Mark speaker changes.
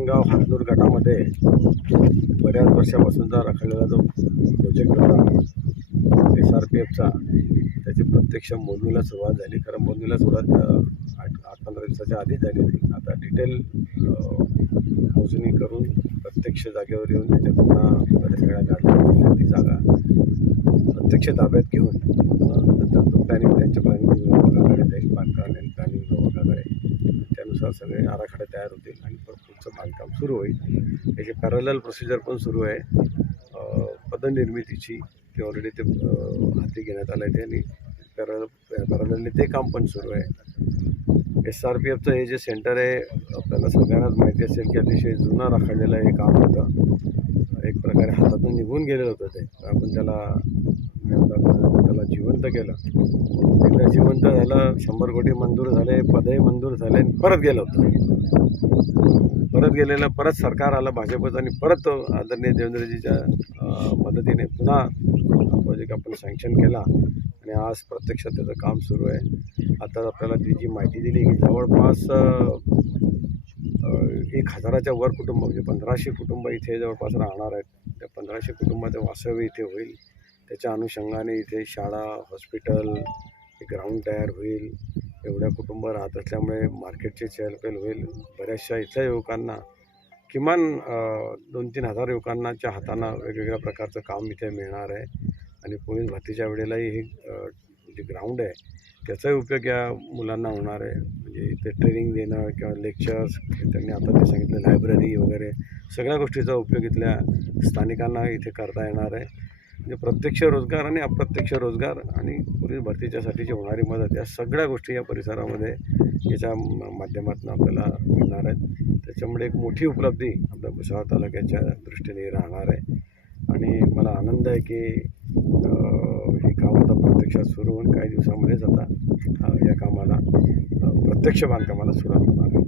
Speaker 1: धरणगाव हातनूर गटामध्ये बऱ्याच वर्षापासूनचा रखडलेला जो प्रोजेक्ट होता एस आर पी एफचा त्याची प्रत्यक्ष मोजणीला सुरुवात झाली. कारण मोजणीला सुरुवात आठ आठ पंधरा दिवसाच्या आधीच झाली होती. आता डिटेल मोजणी करून प्रत्यक्ष जागेवर येऊन त्याच्या पुन्हा बऱ्याच वेळा काढल्या ती जागा प्रत्यक्ष ताब्यात घेऊन दिवसात सगळे आराखडे तयार होतील आणि पुढचं बांधकाम सुरू होईल. याची पॅरल प्रोसिजर पण सुरू आहे. पदनिर्मितीची ते ऑलरेडी ते हाती घेण्यात आलं आहे ते आणि पॅरल पॅरलने ते काम पण सुरू आहे. एस आर पी एफचं हे जे सेंटर आहे आपल्याला सगळ्यांनाच माहिती असेल की अतिशय जुना राखडलेलं हे काम होतं. एक प्रकारे हातातून निघून गेलेलं होतं ते. आपण त्याला त्याला जिवंत केलं. एकदा झालं शंभर कोटी मंजूर झाले पदही मंजूर झाले आणि परत गेलं होतं. परत गेलेलं परत सरकार आलं भाजपचं आणि परत आदरणीय देवेंद्रजीच्या मदतीने पुन्हा प्रोजेक्ट आपण सँक्शन केला आणि आज प्रत्यक्षात त्याचं काम सुरू आहे. आता आपल्याला ती जी माहिती दिली की जवळपास एक हजाराच्या वर कुटुंब म्हणजे पंधराशे कुटुंब इथे जवळपास राहणार आहेत. त्या पंधराशे कुटुंबाचं वास्तव्य इथे होईल. त्याच्या अनुषंगाने इथे शाळा हॉस्पिटल ग्राउंड तयार होईल एवढ्या कुटुंब राहत असल्यामुळे मार्केटची चहलपहल होईल. बऱ्याचशा इथल्या युवकांना किमान दोन तीन हजार युवकांनाच्या हातानं वेगवेगळ्या प्रकारचं काम इथे मिळणार आहे. आणि पोलीस भरतीच्या वेळेलाही हे जे ग्राउंड आहे त्याचाही उपयोग या मुलांना होणार आहे. म्हणजे इथे ट्रेनिंग देणं किंवा लेक्चर्स त्यांनी आता ते सांगितलं लायब्ररी वगैरे सगळ्या गोष्टीचा उपयोग इथल्या स्थानिकांना इथे करता येणार आहे. म्हणजे प्रत्यक्ष रोजगार आणि अप्रत्यक्ष रोजगार आणि पोलीस भरतीच्यासाठीची होणारी मदत या सगळ्या गोष्टी या परिसरामध्ये याच्या माध्यमातून आपल्याला मिळणार आहेत. त्याच्यामुळे एक मोठी उपलब्धी आपल्या भुसावळ तालुक्याच्या दृष्टीने राहणार आहे. आणि मला आनंद आहे की हे काम आता प्रत्यक्षात सुरू होऊन काही दिवसामध्येच आता या कामाला प्रत्यक्ष बांधकामाला सुरुवात होणार आहे.